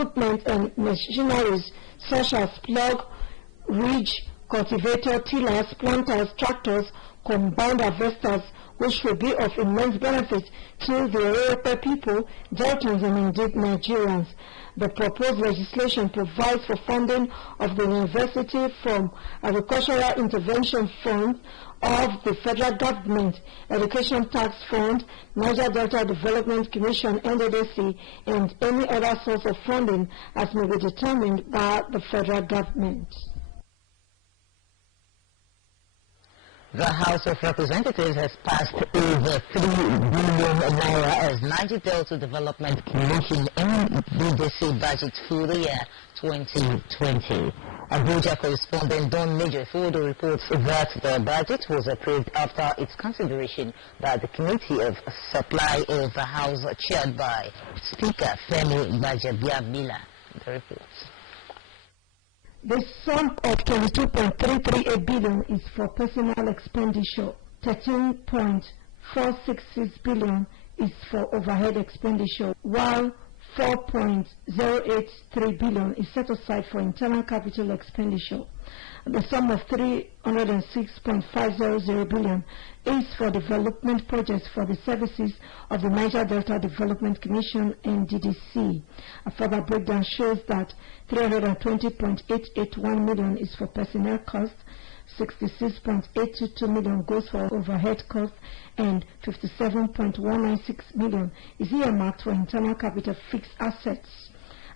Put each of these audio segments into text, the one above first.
equipment and machineries such as plug, ridge, cultivator, tillers, planters, tractors, combined harvesters, which will be of immense benefit to the European people, Deltans, and indeed Nigerians. The proposed legislation provides for funding of the university from Agricultural Intervention Fund of the Federal Government, Education Tax Fund, Niger Delta Development Commission, NDDC, and any other source of funding as may be determined by the Federal Government. The House of Representatives has passed over 3 billion naira as Niger Delta Development Commission NDDC budget for the year 2020. Abuja correspondent Don Major Fodo reports that the budget was approved after its consideration by the Committee of Supply of the House chaired by Speaker Femi Gbajabiamila. The reports. The sum of 22.338 billion is for personal expenditure. 13.466 billion is for overhead expenditure, while 4.083 billion is set aside for internal capital expenditure. The sum of 306.500 billion is for development projects for the services of the Niger Delta Development Commission (NDDC). A further breakdown shows that 320.881 million is for personnel costs, 66.822 million goes for overhead costs, and 57.196 million is earmarked for internal capital fixed assets.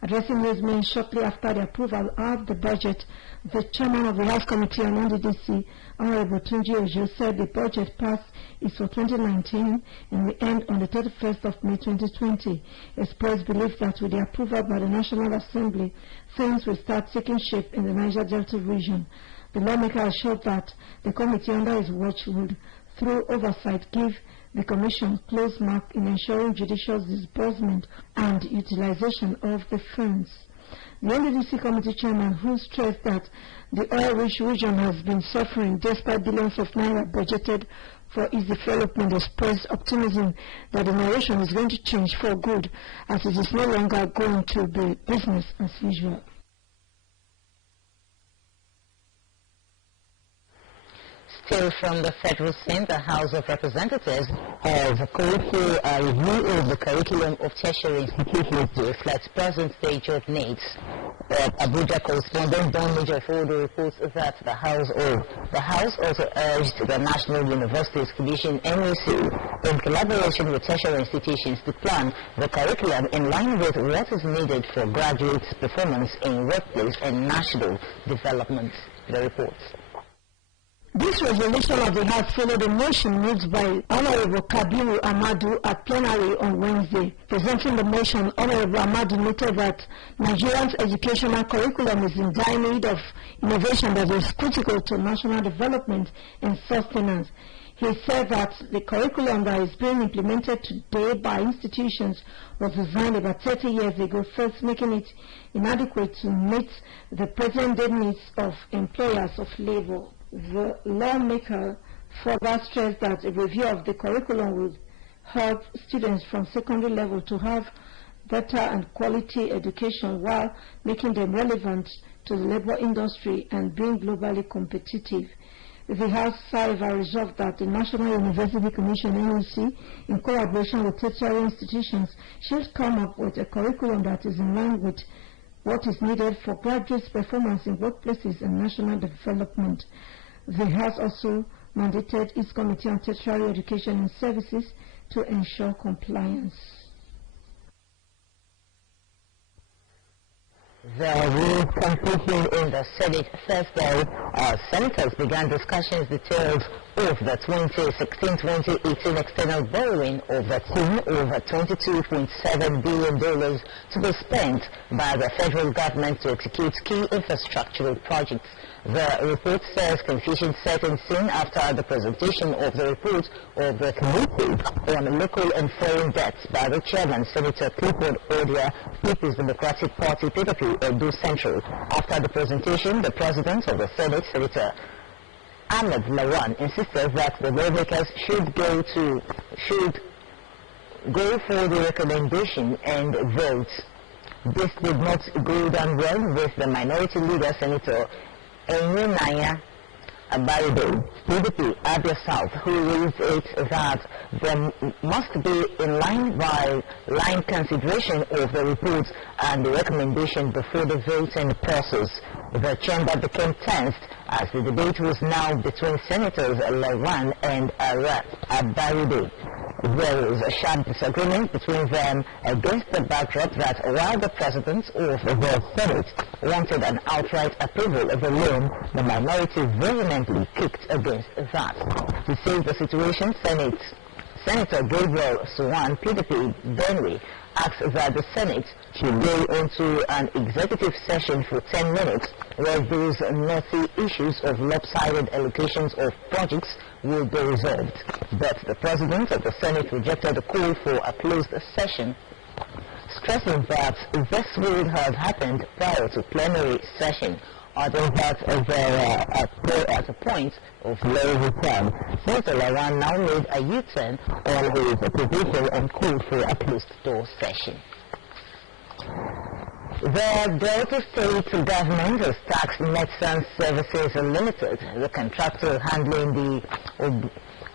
Addressing newsmen shortly after the approval of the budget, the chairman of the House Committee on NDDC, Honorable Tunji Ojo, said the budget passed is for 2019 and will end on the 31st of May 2020. He expressed belief that with the approval by the National Assembly, things will start taking shape in the Niger Delta region. The lawmaker assured that the committee under his watch would, through oversight, give the Commission close mark in ensuring judicious disbursement and utilization of the funds. The NDDC committee chairman, who stressed that the oil-rich region has been suffering despite billions of naira budgeted for its development, expressed optimism that the narration is going to change for good, as it is no longer going to be business as usual. Still from the federal scene, the House of Representatives has called for a review of the curriculum of tertiary institutions to reflect present stage of needs. Abuja correspondent Don Major Fodo reports that the House also urged the National Universities Commission (NUC) in collaboration with tertiary institutions to plan the curriculum in line with what is needed for graduates' performance in workplace and national development. The reports. This resolution of the House followed a motion moved by Honorable Kabiru Amadu at plenary on Wednesday. Presenting the motion, Honorable Amadu noted that Nigeria's educational curriculum is in dire need of innovation that is critical to national development and sustenance. He said that the curriculum that is being implemented today by institutions was designed about 30 years ago, first making it inadequate to meet the present-day needs of employers of labor. The lawmaker further stressed that a review of the curriculum would help students from secondary level to have better and quality education while making them relevant to the labor industry and being globally competitive. The House, however, resolved that the National University Commission (NUC), in collaboration with tertiary institutions, should come up with a curriculum that is in line with what is needed for graduates' performance in workplaces and national development. The House also mandated its Committee on Tertiary Education and Services to ensure compliance. The rules completion in the Senate Thursday, senators began discussions details of the 2016-2018 external borrowing of the tune over $22.7 billion to be spent by the federal government to execute key infrastructural projects. The report says confusion set in scene after the presentation of the report of the Committee on Local and Foreign Debts by the chairman, Senator Clifford Odia, People's Democratic Party, PDP, Edo Central. After the presentation, the President of the Senate, Senator Ahmed Lawan, insisted that the lawmakers should go for the recommendation and vote. This did not go down well with the minority leader, Senator Enyenaya Abayodo, PDP, Abia South, who raised it that there must be in line consideration of the report and the recommendation before the voting process. The chamber became tensed as the debate was now between Senators Lawan and Abayodo. There was a sharp disagreement between them against the backdrop that while the President of the Senate wanted an outright approval of the loan, the minority vehemently kicked against that. To save the situation, Senator Gabriel Suwan, PDP, Benue, asked that the Senate should go into an executive session for 10 minutes where those knotty issues of lopsided allocations of projects will be resolved. But the President of the Senate rejected the call for a closed session, stressing that this would have happened prior to plenary session. Other that at a point of low return. Senator Lawan now made a U-turn on his position and called for a closed-door session. The Delta State government has taxed Medicine Services Limited, the contractor handling the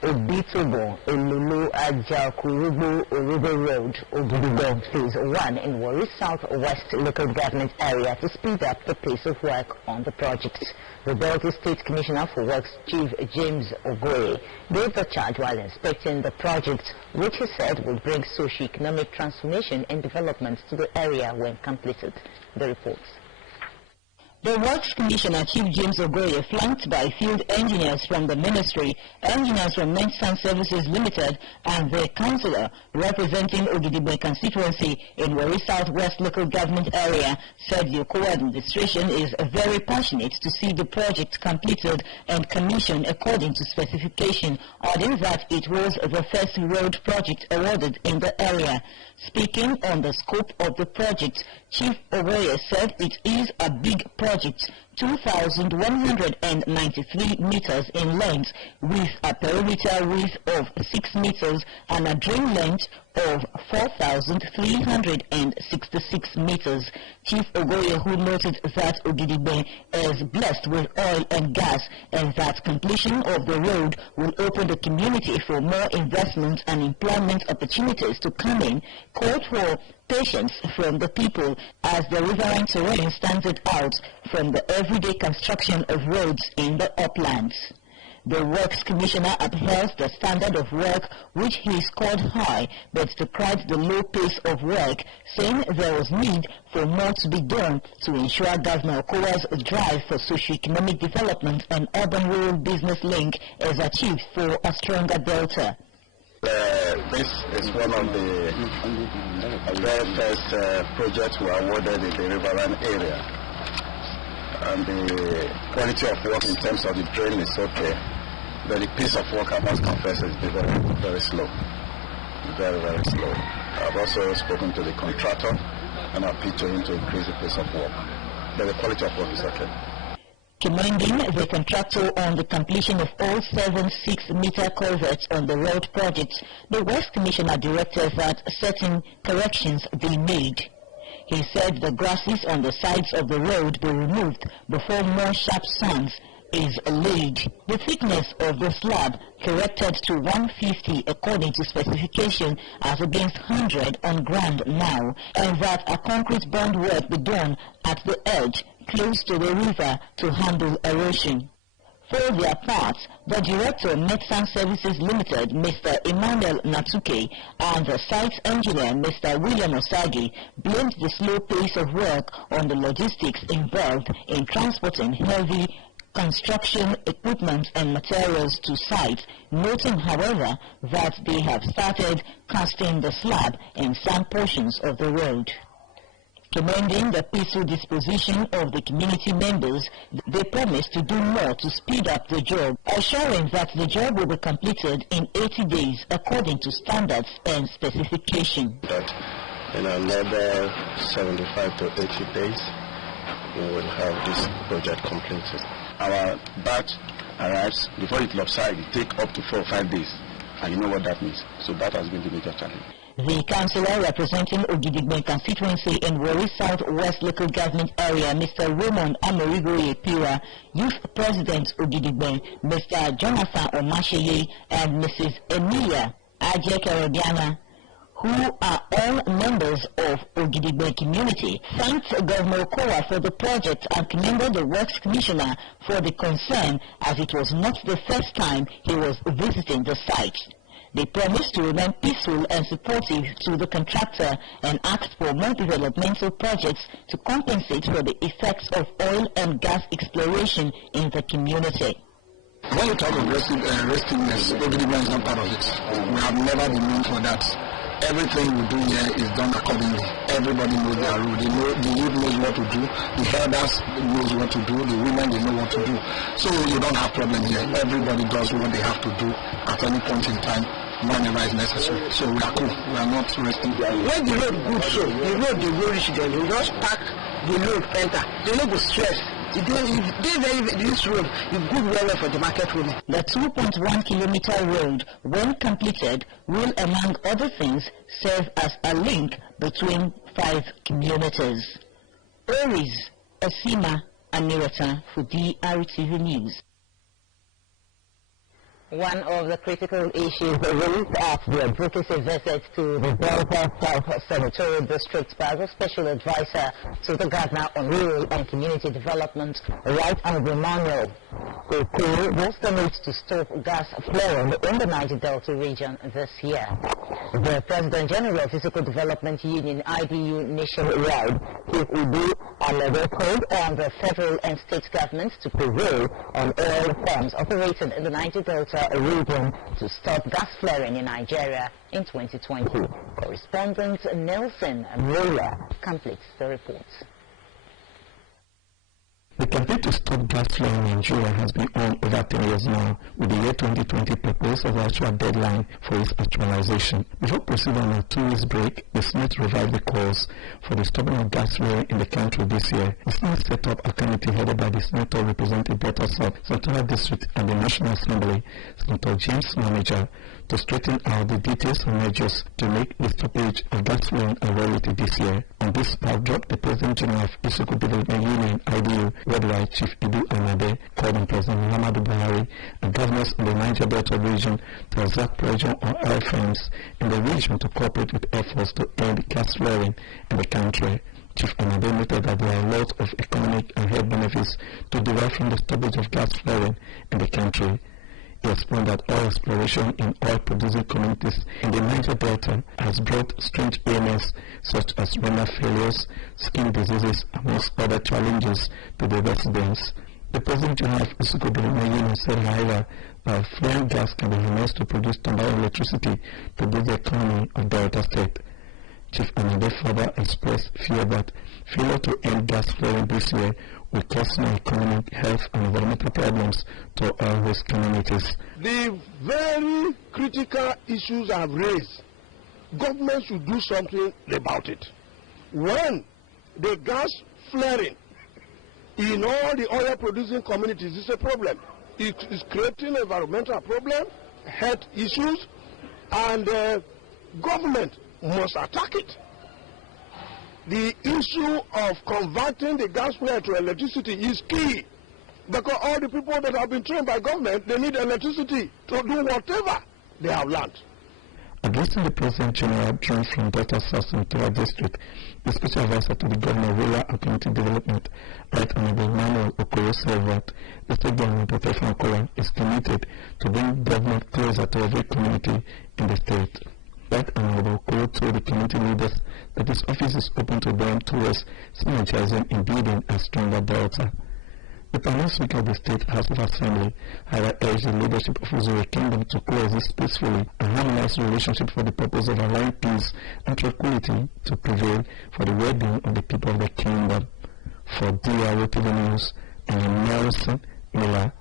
Obitobo, Elulu, Ajakurubu, Oribo Road, Ogudubo, Phase 1 in Warri Southwest local government area to speed up the pace of work on the project. The Delta State Commissioner for Works, Chief James Ogoye, gave the charge while inspecting the project, which he said will bring socio-economic transformation and development to the area when completed. The reports. The Works Commissioner, Chief James Ogoye, flanked by field engineers from the Ministry, engineers from Medicine Services Limited, and the councillor representing Ogidigbe constituency in Warri Southwest local government area, said the Okowa administration is very passionate to see the project completed and commissioned according to specification, adding that it was the first road project awarded in the area. Speaking on the scope of the project, Chief Ogoye said it is a big project, 2,193 meters in length, with a perimeter width of 6 meters and a drain length of 4,366 meters. Chief Ogoye, who noted that Ogidigbe is blessed with oil and gas and that completion of the road will open the community for more investment and employment opportunities to come in, called for patience from the people as the riverine terrain stands it out from the everyday construction of roads in the uplands. The Works Commissioner upheld the standard of work which he scored high, but decried the low pace of work, saying there was need for more to be done to ensure Governor Okowa's drive for socio-economic development and urban-rural business link is achieved for a stronger Delta. This is one of the very first projects we awarded in the riverine area. And the quality of work in terms of the drain is okay. But the pace of work, I must confess, is very, very slow. Very, very slow. I've also spoken to the contractor and appealed to him to increase the pace of work. But the quality of work is okay. Commending the contractor on the completion of all 7 6-meter culverts on the road project, the West Commissioner directed that certain corrections be made. He said the grasses on the sides of the road be removed before more sharp sands is laid. The thickness of the slab corrected to 150 according to specification as against 100 on ground now, and that a concrete bond work be done at the edge close to the river to handle erosion. For their part, the Director of Medicine Services Limited, Mr. Emmanuel Natuke, and the site engineer, Mr. William Osagi, blamed the slow pace of work on the logistics involved in transporting heavy construction equipment and materials to site, noting, however, that they have started casting the slab in some portions of the road. Commending the peaceful disposition of the community members, they promised to do more to speed up the job, assuring that the job will be completed in 80 days according to standards and specification. That in another 75 to 80 days, we will have this project completed. Our batch arrives, before it lopsided, it takes up to 4 or 5 days. And you know what that means. So that has been the major challenge. The councillor representing Ogidigbe constituency in Warri South-West local government area, Mr. Raymond Amorigo Yepira, Youth President Ogidigbe, Mr. Jonathan Omasheye, and Mrs. Emilia Ajekarabiana, who are all members of Ogidigbe community, thanked Governor Okowa for the project and commended the Works Commissioner for the concern, as it was not the first time he was visiting the site. They promised to remain peaceful and supportive to the contractor and asked for more developmental projects to compensate for the effects of oil and gas exploration in the community. When you talk of restingness, Ogidigbe is not part of it. We have never been known for that. Everything we do here is done accordingly. Everybody knows their role. The youth knows what to do. The elders knows what to do. The women, they know what to do. So you don't have problem here. Everybody does what they have to do at any point in time, whenever is necessary. So we are cool. We are not resting. When the road good, so the road they go reach them, you just pack the load enter. They don't go stress. This road is good well for the market women. The 2.1 kilometer road, when completed, will, among other things, serve as a link between 5 communities. Aries, Osima, and Nirata for DRTV News. One of the critical issues raised at the advocacy visit to the Delta South Senatorial District by the Special Advisor to the Governor on Rural and Community Development, Right Honorable Manuel Okoye, was the need to stop gas flaring in the Niger Delta region this year. The President General of Physical Development Union, IDU nationwide, Chief Udu Alebe, called on the federal and state governments to prevail on oil firms operating in the Niger Delta region to stop gas flaring in Nigeria in 2020. Correspondent Nelson Mola completes the report. The campaign to stop gas flaring in Nigeria has been on over 10 years now, with the year 2020 proposed as the actual deadline for its actualization. Before proceeding on a 2-week break, the Senate revived the calls for the stopping of gas flaring in the country this year. The Senate set up a committee headed by the Senator representing Delta South Senatorial District and the National Assembly, Senator James Manager, to straighten out the details and measures to make the stoppage of gas flaring a reality this year. On this backdrop, the President General of Physical Development Union, IDU, Worldwide Chief Ibu Anabe, called on President Muhammadu Buhari and governors in the Niger Delta region to exert pressure on oil firms in the region to cooperate with efforts to end gas flaring in the country. Chief Anabe noted that there are a lot of economic and health benefits to derive from the stoppage of gas flaring in the country. He explained that oil exploration in oil-producing communities in the Niger Delta has brought strange ailments such as renal failures, skin diseases, amongst other challenges to the residents. The President General of Physical Development Union said, however, that flaring gas can be harnessed to produce standard electricity to boost the economy of Delta State. Chief Anabe further expressed fear that failure to end gas flaring this year will cause more economic, health, and environmental problems to oil waste communities. The very critical issues I've raised, government should do something about it. When the gas flaring in all the oil producing communities is a problem. It is creating environmental problem, health issues, and government must attack it. The issue of converting the gas flare to electricity is key, because all the people that have been trained by government, they need electricity to do whatever they have learned. Addressing the President General joined from Delta South Senatorial District, the Special Advisor to the Governor of Rural and Community Development, Right Honorable Manuel Okoye, said that the State Government of Okoye is committed to bring government closer to every community in the state. Right Honorable Okoye told the community leaders that his office is open to them towards synergizing in building a stronger Delta. The Prime Speaker of the State House of Assembly, however, urged the leadership of Uzuri Kingdom to coexist peacefully and harmonize the relationship for the purpose of allowing peace and tranquility to prevail for the well-being of the people of the kingdom. For DRTV News, I am Nelson Miller.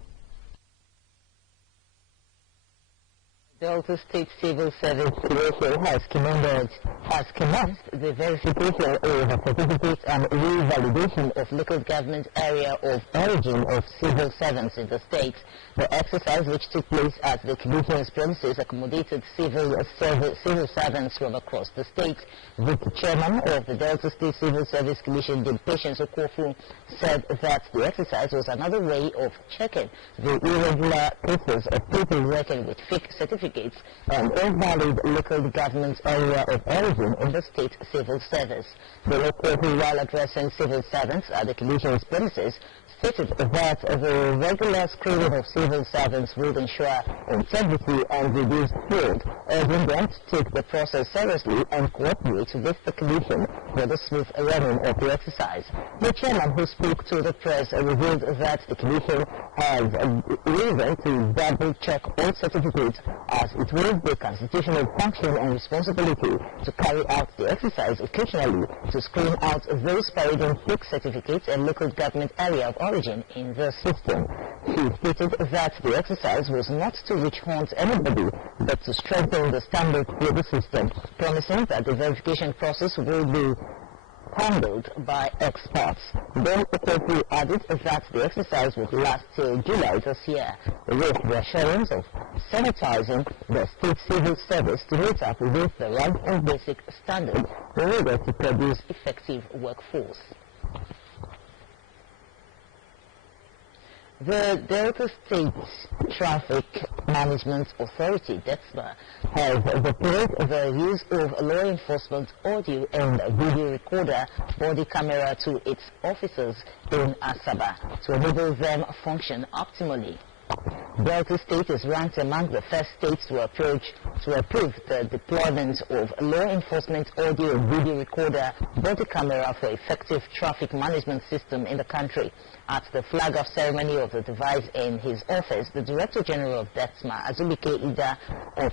Delta State Civil Service Commission has commenced the verification of certificates and revalidation of local government area of origin of civil servants in the state. The exercise, which took place at the Commission's premises, accommodated civil servants from across the state. The chairman of the Delta State Civil Service Commission, Patience Okofu, said that the exercise was another way of checking the irregular cases of people working with fake certificates and invalid local government area of origin in the state civil service. The Okofu, while addressing civil servants at the Commission's premises, stated that the regular screening of civil servants will ensure integrity and reduce fraud, urging them to take the process seriously and cooperate with the Commission for the smooth running of the exercise. The chairman, who spoke to the press, revealed that the Commission has reason to double-check all certificates, as it was the constitutional function and responsibility to carry out the exercise occasionally to screen out those parading fake certificates and local government area of origin in the system. She stated that the exercise was not to witch-hunt anybody, but to strengthen the standard for the system, promising that the verification process will be handled by experts. Then Okofu added that the exercise would last till July this year, with the assurance of sanitizing the state civil service to meet up with the right and basic standards in order to produce effective workforce. The Delta State Traffic Management Authority, DETSMA, has deployed the use of law enforcement audio and video recorder body camera to its officers in Asaba to enable them function optimally. Delta State is ranked among the first states to approve the deployment of law enforcement audio and video recorder body camera for effective traffic management system in the country. At the flag-off ceremony of the device in his office, the Director General of DETSMA, Azubike Ida,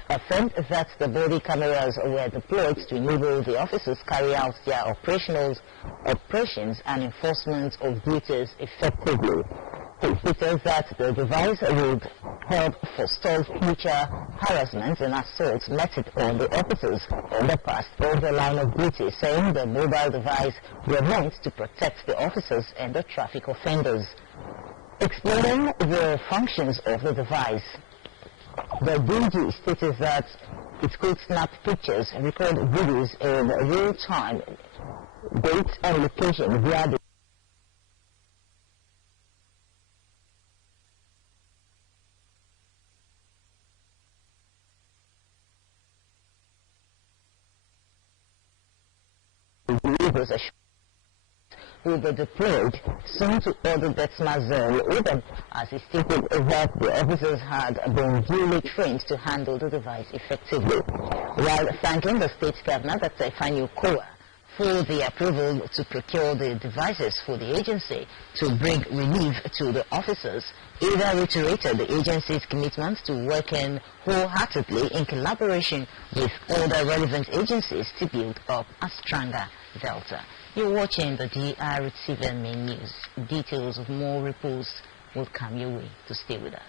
affirmed that the body cameras were deployed to enable the officers carry out their operations and enforcement of duties effectively. He stated that the device would help forestall future harassment and assaults meted on the officers in the past on the line of duty, saying the mobile device were meant to protect the officers and the traffic offenders. Explaining the functions of the device, the DG stated that it could snap pictures, record videos in real time, date and location via the will be deployed soon to other DETSMA zone, even as he stated that the officers had been duly trained to handle the device effectively. While thanking the state governor, Dr. Ifanyu Kowa, for the approval to procure the devices for the agency to bring relief to the officers, Ida reiterated the agency's commitment to working wholeheartedly in collaboration with all the relevant agencies to build up a stronger Delta. You're watching the DRTV main news. Details of more reports will come your way, to stay with us.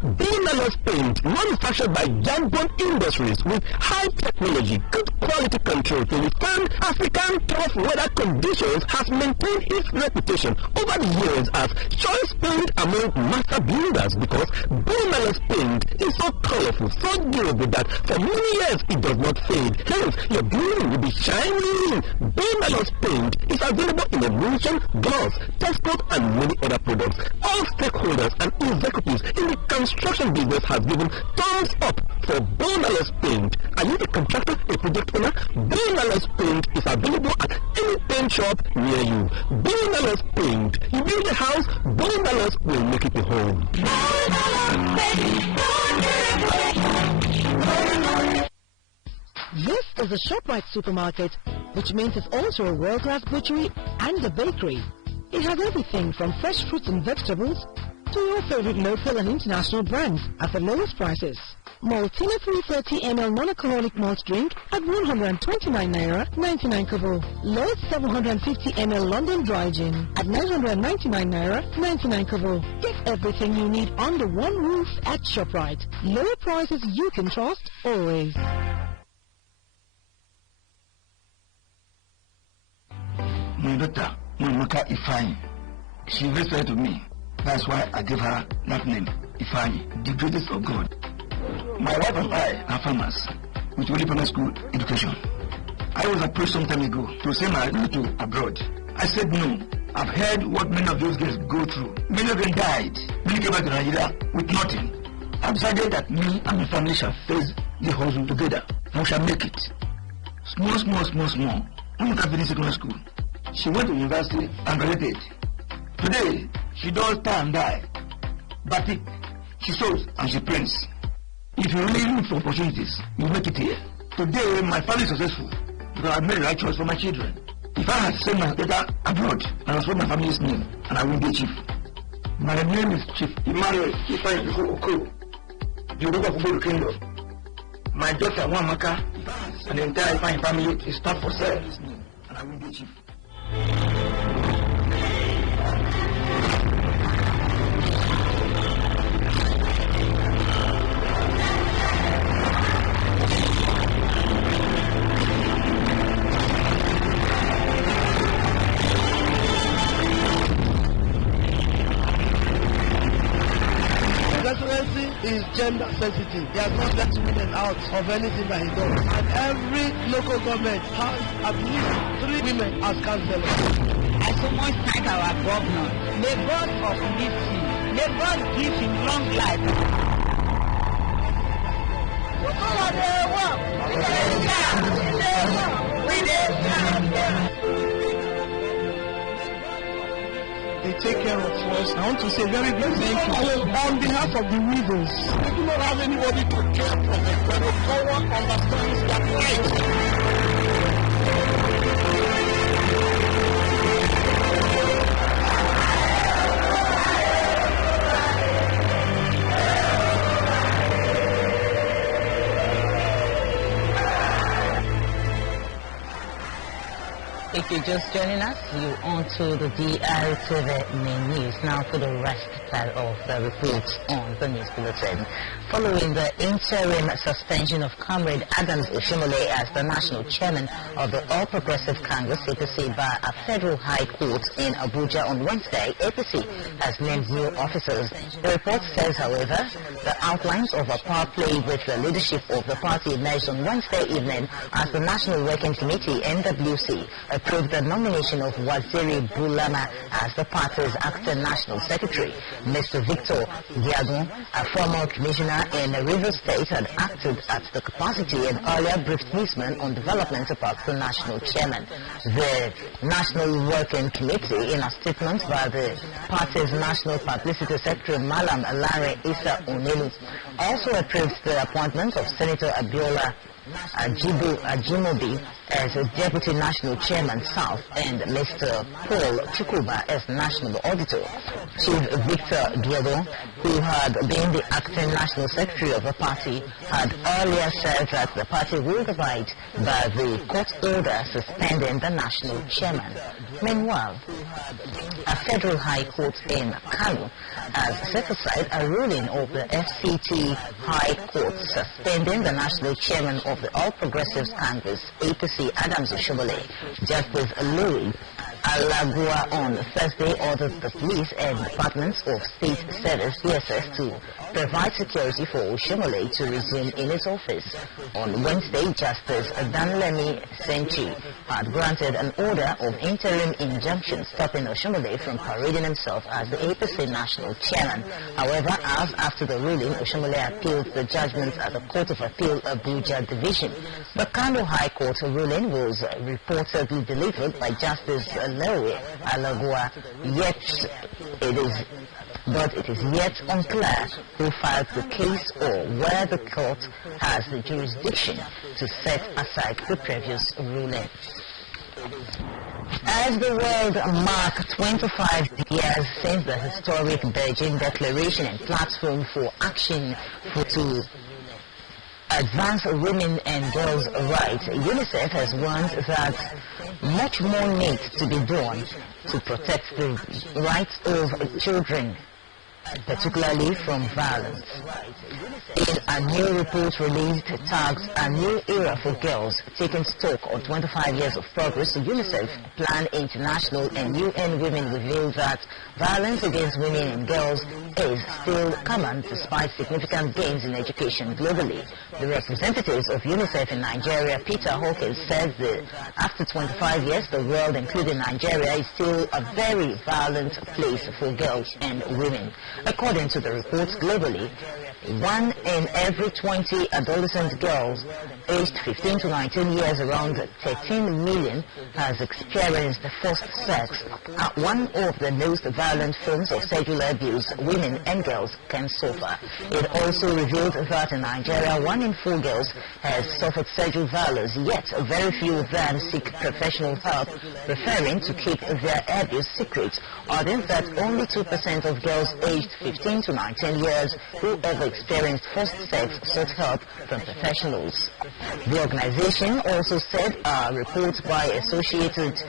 Boneless paint manufactured by Jambon Industries with high technology, good quality control to withstand African tough weather conditions has maintained its reputation over the years as choice paint among master builders because boneless paint is so colorful, so durable that for many years it does not fade. Hence, your building will be shining. Boneless paint is available in emulsion, gloss, test coat, and many other products. All stakeholders and executives in the construction business have given thumbs up for boneless paint. Are you a contractor, a project owner? Boneless paint is available at any paint shop near you. Boneless paint. You build a house, boneless will make it a home. This is a ShopRite supermarket, which means it's also a world-class butchery and a bakery. It has everything from fresh fruits and vegetables to your favorite local and international brands at the lowest prices. Maltina 330 ml non-alcoholic malt drink at 129 naira 99 kobo. Lloyd 750 ml London dry gin at 999 naira 99 kobo. Get everything you need under one roof at ShopRite. Lower prices you can trust always. My daughter, Mamaka Ifeanyi, she referred to me. That's why I gave her that name, Ifeanyi, the greatest of God. My wife and I are farmers with only primary school education. I was approached some time ago to send my daughter to abroad. I said no. I've heard what many of those girls go through. Many of them died. Many came back to Nigeria with nothing. I decided that me and my family shall face the hustle together and we shall make it. Small. Mamaka finished secondary school. She went to university and graduated. Today, she does tie and die. Batik, she sews and she prints. If you really look for opportunities, you make it here. Today, my family is successful because I've made the right choice for my children. If I had sent my daughter abroad, I would spell my family's name and I will be chief. My name is Chief Emmanuel Ifeanyi Oko, the Yoruba Football Kingdom. My daughter, Mamaka, and the entire Ifeanyi family is not for sale. And I will be chief. Is gender sensitive. He has not let women out of anything that he does. And every local government has at least 3 women as councillors. I so much thank our governor. May God uplift him. May God give him long life. They take care of us. I want to say very big thank you. On behalf of the widows, they do not have anybody to care for them, but no one understands that right. If you're just joining us, you're on to the drtv main news. Now for the rest of the reports on the news bulletin. Following the interim suspension of Comrade Adams Oshimole as the national chairman of the All Progressive Congress, APC, by a federal high court in Abuja on Wednesday, APC has named new officers. The report says, however, the outlines of a power play with the leadership of the party emerged on Wednesday evening as the National Working Committee, NWC, approved the nomination of Waziri Bulama as the party's acting national secretary. Mr. Victor Giagon, a former commissioner in Rivers State, had acted at the capacity and earlier briefed Nisman on development about the national chairman. The National Working Committee, in a statement by the party's national publicity secretary, Malam Alare Isa Onelu, also approved the appointment of Senator Abiola Ajimobi as a Deputy National Chairman South and Mr. Paul Chukuba as National Auditor. Chief Victor Diego, who had been the acting National Secretary of the party, had earlier said that the party will abide by the court order suspending the National Chairman. Meanwhile, a federal high court in Kano has set aside a ruling of the FCT High Court suspending the National Chairman of the All Progressives Congress, APC, Adams Oshimole. Justice Louis Alagua on Thursday ordered the police and departments of state service, DSS, to provide security for Oshimole to resume in his office. On Wednesday, Justice Danlemi Senchi had granted an order of interim injunction stopping Oshimole from parading himself as the APC national chairman. However, as after the ruling, Oshimole appealed the judgment at the Court of Appeal Abuja Division. The Kano High Court ruling was reportedly delivered by Justice Lewe Alagua, but it is yet unclear who filed the case or where the court has the jurisdiction to set aside the previous ruling. As the world marked 25 years since the historic Beijing Declaration and Platform for Action advance women and girls' rights, UNICEF has warned that much more needs to be done to protect the rights of children, particularly from violence. In a new report released tagged A New Era for Girls, taking stock on 25 years of progress, UNICEF, Plan International and UN Women revealed that violence against women and girls is still common despite significant gains in education globally. The representatives of UNICEF in Nigeria, Peter Hawkins, said that after 25 years, the world, including Nigeria, is still a very violent place for girls and women. According to the reports globally, 1 in every 20 adolescent girls aged 15 to 19 years, around 13 million, has experienced forced sex, one of the most violent forms of sexual abuse women and girls can suffer. It also revealed that in Nigeria, 1 in 4 girls has suffered sexual violence, yet very few of them seek professional help, preferring to keep their abuse secret, adding that only 2% of girls aged 15 to 19 years who ever experienced forced sex sought help from professionals. The organization also said a report by Associated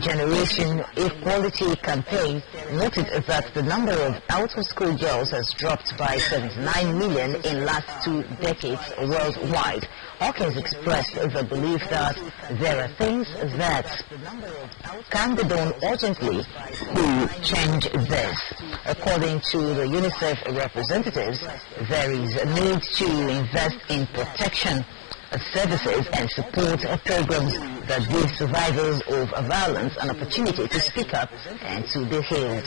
Generation Equality Campaign noted that the number of out-of-school girls has dropped by 79 million in last 2 decades worldwide. Hawkins expressed the belief that there are things that can be done urgently to change this. According to the UNICEF representatives, there is a need to invest in protection services and support programs that give survivors of violence an opportunity to speak up and to be healed.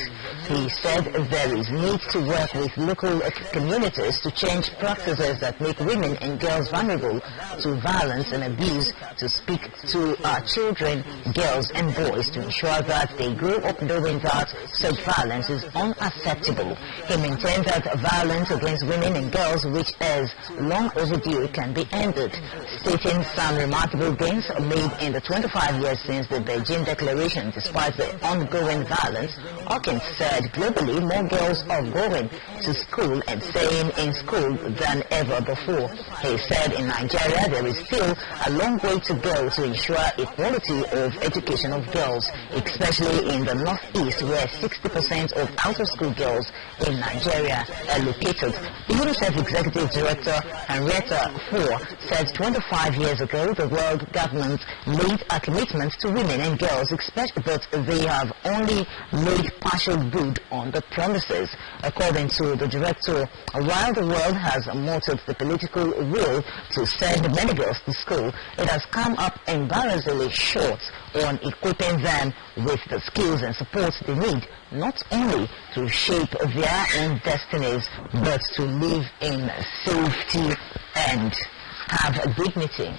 He said there is need to work with local communities to change practices that make women and girls vulnerable to violence and abuse, to speak to our children, girls and boys, to ensure that they grow up knowing that such violence is unacceptable. He maintained that violence against women and girls, which is long overdue, can be ended, stating some remarkable gains made in the 25 years since the Beijing Declaration. Despite the ongoing violence, Hawkins said globally more girls are going to school and staying in school than ever before. He said in Nigeria there is still a long way to go to ensure equality of education of girls, especially in the northeast where 60% of out-of-school girls in Nigeria are located. The UNICEF Executive Director Henrietta Fore said 25 years ago the world government made a commitment to women and girls, but they have only made partial good on the promises. According to the director, while the world has mounted the political will to send many girls to school, it has come up embarrassingly short on equipping them with the skills and support they need, not only to shape their own destinies, but to live in safety and have dignity.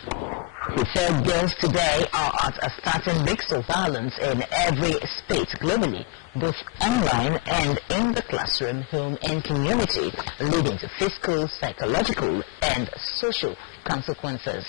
He said girls today are at a starting mix of violence in every space globally, both online and in the classroom, home and community, leading to physical, psychological and social consequences.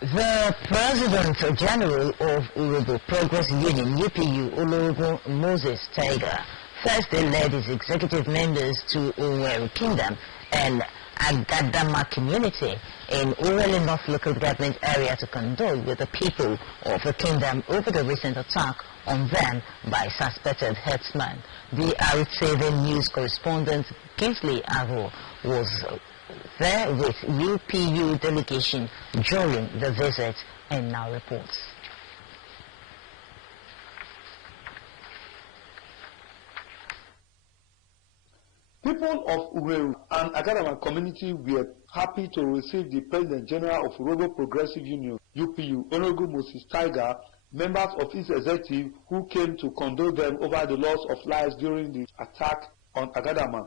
The President General of Urhobo Progress Union, UPU, Ologun Moses Tiger, Thursday led his executive members to Warri Kingdom and Agadama community in Urhobo North local government area to condole with the people of the kingdom over the recent attack on them by suspected herdsmen. The RTV news correspondent Kingsley Aro was there with UPU delegation during the visit and now reports. People of Urhobo and Agadama community were happy to receive the President General of Urhobo Progressive Union, UPU, Ologun Moses Tiger, members of his executive who came to condole them over the loss of lives during the attack on Agadama,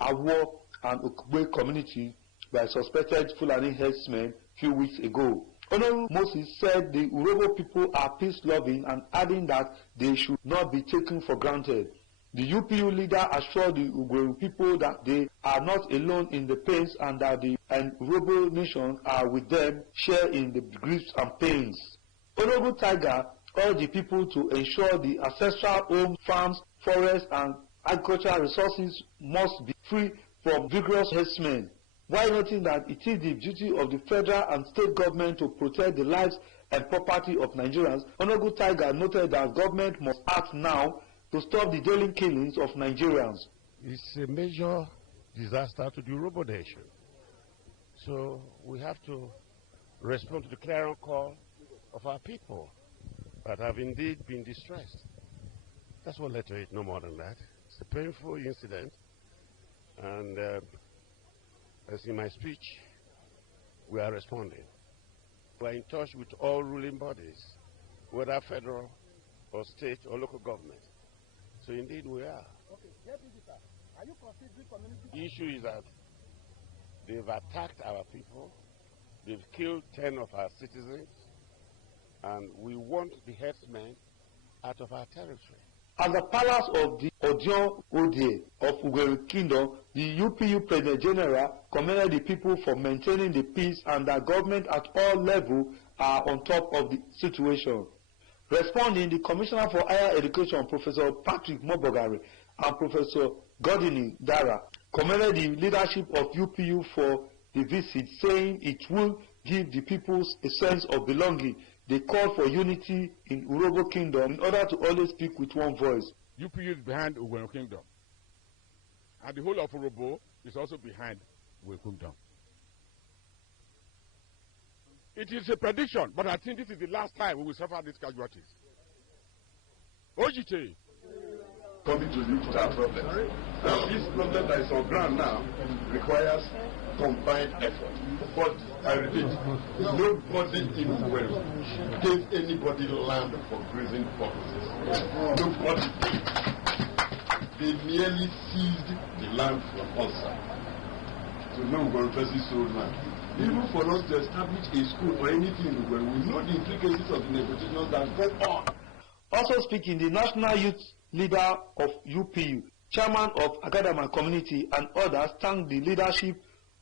Awo and Okugbe community by suspected Fulani herdsmen a few weeks ago. Honorable Moses said the Urhobo people are peace-loving and adding that they should not be taken for granted. The UPU leader assured the Urhobo people that they are not alone in the pains and that the Urhobo nation are with them, share in the griefs and pains. Honorable Tiger urged the people to ensure the ancestral homes, farms, forests and agricultural resources must be free from vigorous herdsmen, while noting that it is the duty of the federal and state government to protect the lives and property of Nigerians. Honorable Tiger noted that government must act now to stop the daily killings of Nigerians. It's a major disaster to the Urhobo nation. So we have to respond to the clarion call of our people that have indeed been distressed. That's what led to it, no more than that. It's a painful incident, and as in my speech, we are responding. We are in touch with all ruling bodies, whether federal or state or local government. So indeed we are. Okay. Are you considering community? The issue is that they've attacked our people, they've killed 10 of our citizens, and we want the herdsmen out of our territory. At the palace of the Odion Odie of Ugweru Kingdom, the UPU President General commended the people for maintaining the peace and that government at all levels are on top of the situation. Responding, the Commissioner for Higher Education, Professor Patrick Mobogari, and Professor Godini Dara commended the leadership of UPU for the visit, saying it will give the people a sense of belonging. They call for unity in Urhobo Kingdom in order to always speak with one voice. UPU is behind Ugweru Kingdom, and the whole of Urhobo is also behind Ugweru Kingdom. It is a prediction, but I think this is the last time we will suffer these casualties. OGT. Coming to look at our problem. Now, this problem that is on ground now requires combined effort. But I repeat, nobody in the world gave anybody land for grazing purposes. Nobody did. They merely seized the land from us. So no one sold land. Even for us to establish a school or anything in the world, we know the intricacies of the negotiations that go on. Also speaking, the national youth leader of UPU, chairman of Agadama community, and others thanked the leadership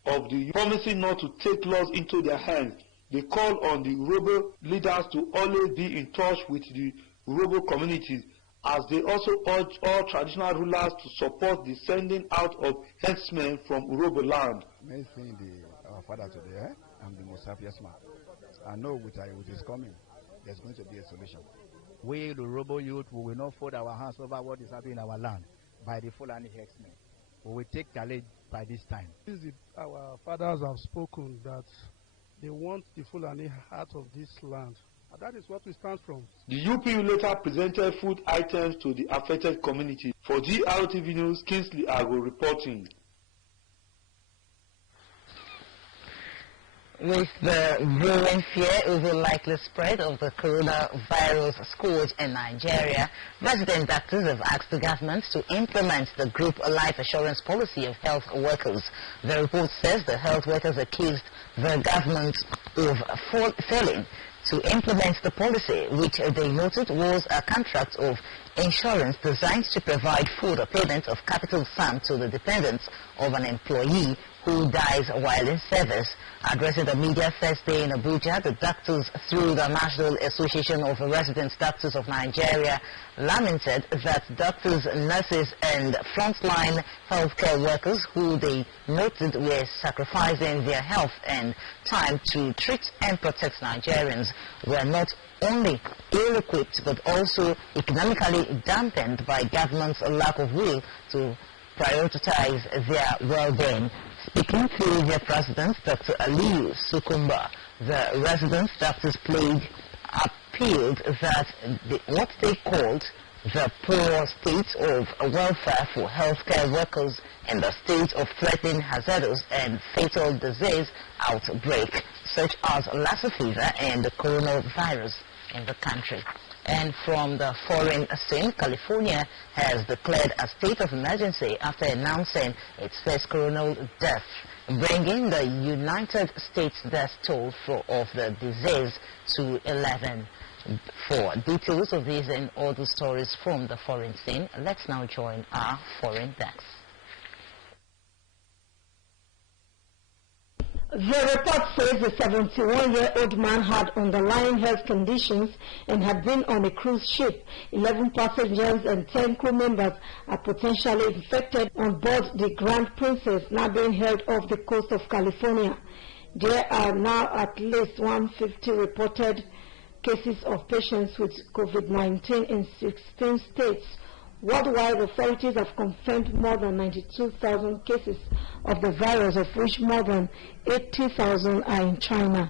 of the promising not to take laws into their hands. They call on the Urhobo leaders to always be in touch with the Urhobo communities, as they also urge all traditional rulers to support the sending out of herdsmen from Urhobo land. Amazing our father today, I'm the most happiest man. I know with his coming, there's going to be a solution. We, the Urhobo youth, we will not fold our hands over what is happening in our land by the Fulani herdsmen. We will take challenge by this time. Our fathers have spoken that they want the Fulani out of this land. And that is what we stand from. The UPU later presented food items to the affected community. For drtv News, Kingsley Ago reporting. With the growing fear over likely spread of the coronavirus scourge in Nigeria, resident doctors have asked the government to implement the group life assurance policy of health workers. The report says the health workers accused the government of failing to implement the policy, which they noted was a contract of insurance designed to provide full payment of capital sum to the dependents of an employee who dies while in service. Addressing the media Thursday in Abuja, the doctors, through the National Association of Resident Doctors of Nigeria, lamented that doctors, nurses and frontline healthcare workers who they noted were sacrificing their health and time to treat and protect Nigerians were not only ill-equipped but also economically dampened by government's lack of will to prioritize their well-being. Speaking to their president, Dr. Aliyu Sukumba, the resident doctors appealed that what they called the poor state of welfare for healthcare workers in the state of threatening hazardous and fatal disease outbreak, such as Lassa fever and the coronavirus in the country. And from the foreign scene, California has declared a state of emergency after announcing its first coronal death, bringing the United States death toll of the disease to 11. For details of these and other stories from the foreign scene, let's now join our foreign desk. The report says the 71-year-old man had underlying health conditions and had been on a cruise ship. 11 passengers and 10 crew members are potentially infected on board the Grand Princess, now being held off the coast of California. There are now at least 150 reported cases of patients with COVID-19 in 16 states. Worldwide, authorities have confirmed more than 92,000 cases of the virus, of which more than 80,000 are in China.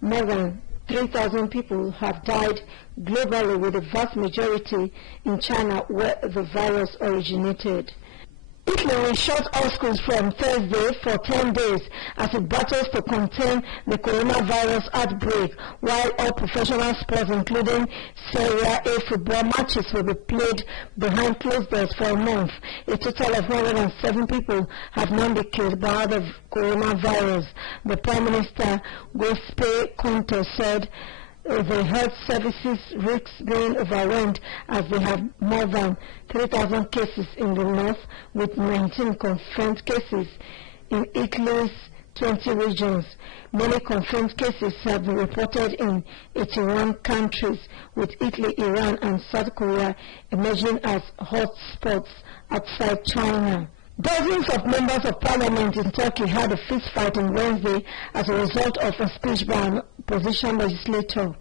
More than 3,000 people have died globally, with the vast majority in China, where the virus originated. Italy will shut all schools from Thursday for 10 days as it battles to contain the coronavirus outbreak, while all professional sports, including Serie A football matches, will be played behind closed doors for a month. A total of 107 people have now been killed by the coronavirus. The Prime Minister, Giuseppe Conte, said the health services risks being overwhelmed as they have more than 3,000 cases in the north, with 19 confirmed cases in Italy's 20 regions. Many confirmed cases have been reported in 81 countries, with Italy, Iran and South Korea emerging as hotspots outside China. Dozens of members of parliament in Turkey had a fist fight on Wednesday as a result of a speech by an opposition legislator.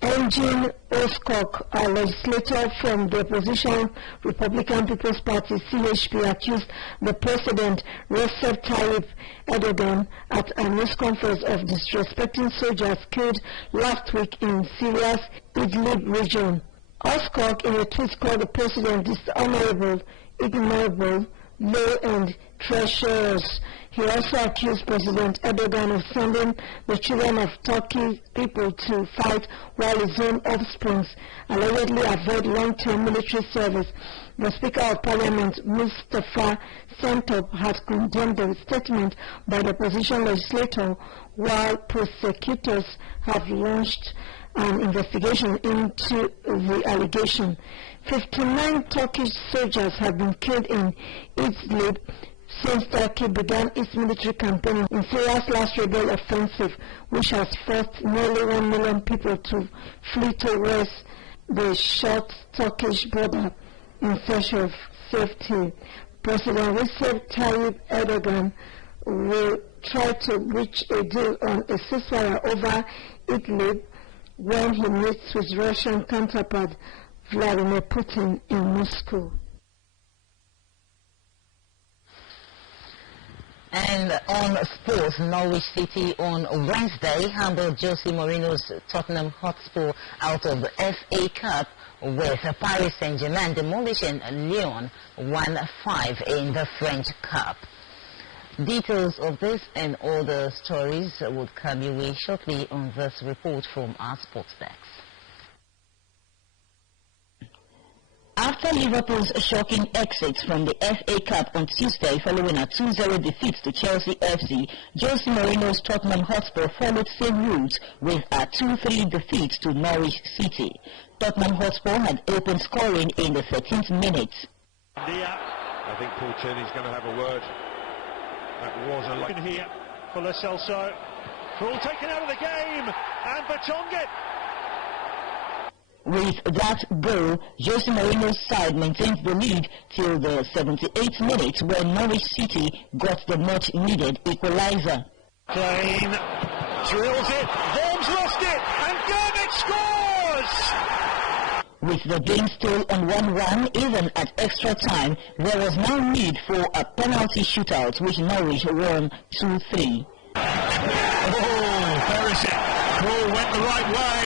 Engin Özkök, a legislator from the opposition Republican People's Party (CHP), accused the president Recep Tayyip Erdogan at a news conference of disrespecting soldiers killed last week in Syria's Idlib region. Özkök, in a tweet, called the president dishonorable, ignorable, low and treacherous. He also accused President Erdogan of sending the children of Turkey's people to fight while his own offspring allegedly avoid long-term military service. The Speaker of Parliament, Mustafa Sentop, had condemned the statement by the opposition legislator, while prosecutors have launched an investigation into the allegation. 59 Turkish soldiers have been killed in Idlib since Turkey began its military campaign in Syria's last rebel offensive, which has forced nearly 1 million people to flee towards the short Turkish border in search of safety. President Recep Tayyip Erdogan will try to reach a deal on a ceasefire over Idlib when he meets with Russian counterpart Vladimir Putin in Moscow. And on sports, Norwich City on Wednesday handled Jose Mourinho's Tottenham Hotspur out of the FA Cup, with Paris Saint-Germain demolishing Lyon 1-5 in the French Cup. Details of this and other stories would come your way shortly on this report from our sports desk. After Liverpool's shocking exit from the FA Cup on Tuesday following a 2-0 defeat to Chelsea FC, Jose Mourinho's Tottenham Hotspur followed same route with a 2-3 defeat to Norwich City. Tottenham Hotspur had opened scoring in the 13th minute. I think Paul Tierney's going to have a word. That was a look here for Lo Celso. Krul taken out of the game, and Vertonghen. With that goal, Jose Mourinho's side maintained the lead till the 78th minute, when Norwich City got the much-needed equaliser. Kane drills it, Worms lost it, and Gomez scores! With the game still on 1-1, even at extra time, there was no need for a penalty shootout, which Norwich won 2-3. Oh, where is it? Krul went the right way.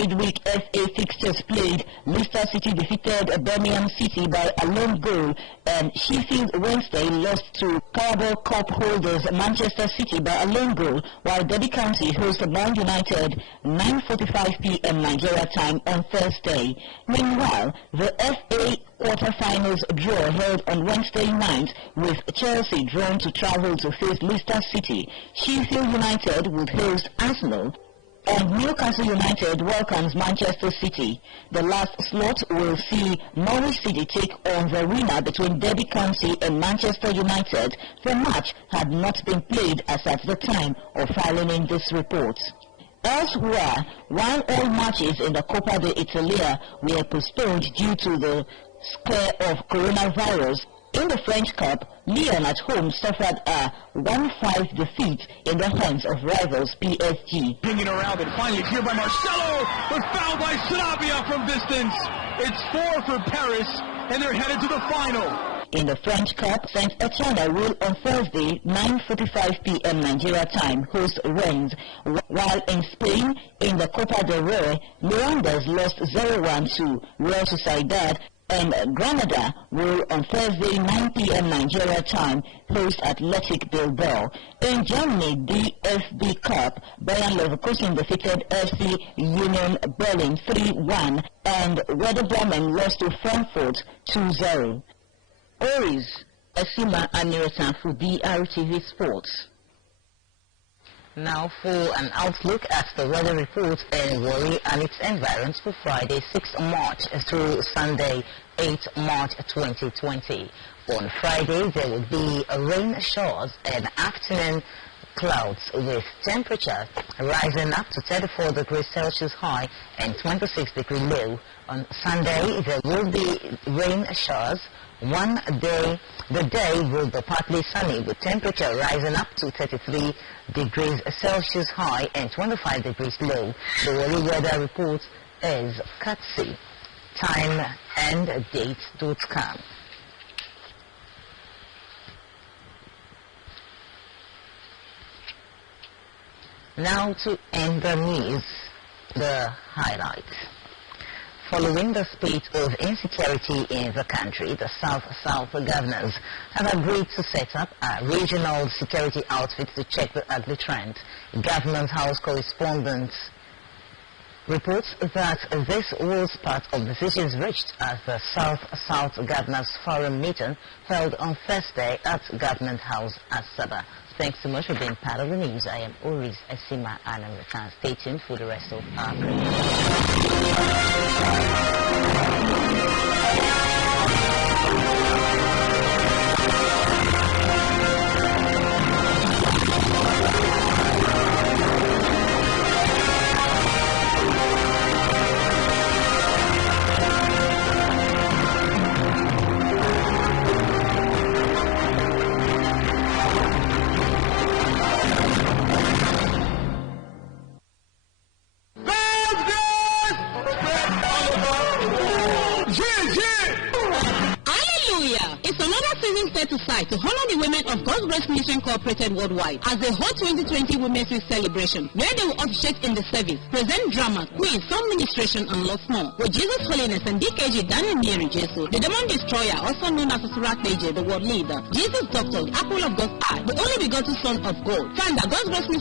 midweek FA fixtures played, Leicester City defeated Birmingham City by a lone goal, and Sheffield Wednesday lost to Carabao Cup holders Manchester City by a lone goal, while Derby County hosted Man United 9:45 p.m. Nigeria time on Thursday. Meanwhile, the FA quarter-finals draw held on Wednesday night with Chelsea drawn to travel to face Leicester City. Sheffield United would host Arsenal, and Newcastle United welcomes Manchester City. The last slot will see Norwich City take on the winner between Derby County and Manchester United. The match had not been played as at the time of filing in this report. Elsewhere, while all matches in the Coppa d'Italia were postponed due to the scare of coronavirus, in the French Cup, Lyon at home suffered a 1-5 defeat in the hands of rivals PSG. Hanging around and finally cleared by Marcelo, but fouled by Sarabia from distance. It's 4 for Paris, and they're headed to the final. In the French Cup, Saint Etienne will on Thursday, 9:45 p.m. Nigeria time, host Rennes. While in Spain, in the Copa del Rey, Mirandas lost 0-1 to Real Sociedad, and Granada will on Thursday, 9 p.m. Nigeria time, host Athletic Bilbao. In Germany, DFB Cup, Bayern Leverkusen defeated FC Union Berlin 3-1, and Werder Bremen lost to Frankfurt 2-0. Oris, Esima Aniratan for DRTV Sports. Now for an outlook at the weather report in Warri and its environs for Friday 6 March through Sunday 8 March 2020. On Friday there will be rain showers and afternoon clouds with temperature rising up to 34 degrees Celsius high and 26 degrees low. On Sunday there will be rain showers. The day will be partly sunny with temperature rising up to 33 degrees Celsius high and 25 degrees low. The Warri weather report is courtesy timeanddate.com. Now to end the news, the highlights. Following the spate of insecurity in the country, the South-South governors have agreed to set up a regional security outfit to check the ugly trend. Government House correspondent reports that this was part of decisions reached at the South-South Governors Forum meeting held on Thursday at Government House at Sabah. Thanks so much for being part of the news. I am Oris Esima and I'm returning. Stay tuned for the rest of our to honor the women of God's Grace Mission Incorporated worldwide as they hold 2020 Women's Week celebration, where they will officiate in the service, present drama, quiz, song ministration, and lots more. With Jesus Holiness and DKG Daniel Mary Jesu, the Demon Destroyer, also known as Surat Leje, the world leader, Jesus Doctor, the Apple of God's Eye, the only begotten Son of God, founder God's Grace Mission